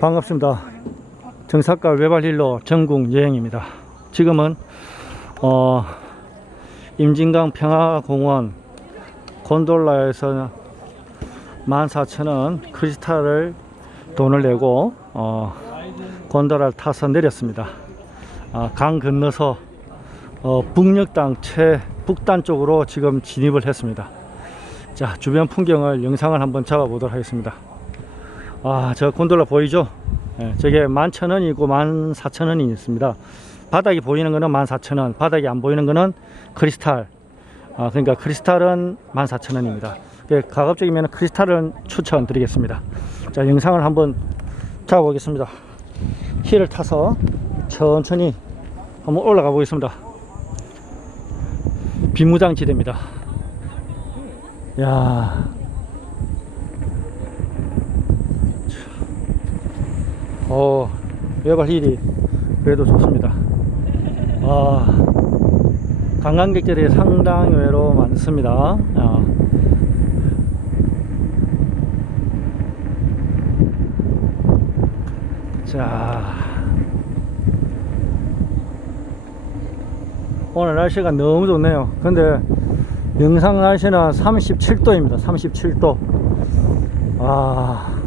반갑습니다. 정사가 외발힐로 전국 여행입니다. 지금은 어, 임진강 평화공원 곤돌라에서 14,000원 크리스탈을 돈을 내고 어, 곤돌라를 타서 내렸습니다. 아, 강 건너서 어, 북녘당 최 북단 쪽으로 지금 진입을 했습니다. 자 주변 풍경을 영상을 한번 잡아보도록 하겠습니다. 아, 저 곤돌라 보이죠? 예, 저게 11,000원이고 14,000원이 있습니다. 바닥이 보이는 거는 14,000원, 바닥이 안 보이는 거는 크리스탈. 아, 그러니까 크리스탈은 14,000원입니다. 가급적이면 크리스탈은 추천드리겠습니다. 자, 영상을 한번 잡아보겠습니다. 힐을 타서 천천히 한번 올라가 보겠습니다. 비무장지대입니다. 야, 어, 외발 힐이 그래도 좋습니다. 아, 관광객들이 상당히 외로 많습니다. 아. 자, 오늘 날씨가 너무 좋네요. 근데 영상 날씨는 37도입니다. 37도. 아.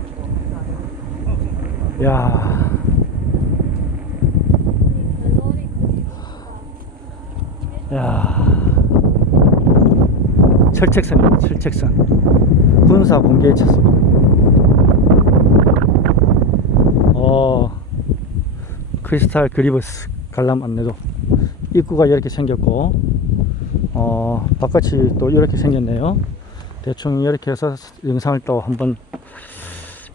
야. 야. 철책선입니다. 철책선. 군사 분계 체선. 어. 크리스탈 그리브스 관람 안내도. 입구가 이렇게 생겼고 어, 바깥이 또 이렇게 생겼네요. 대충 이렇게 해서 영상을 또 한번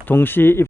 동시 입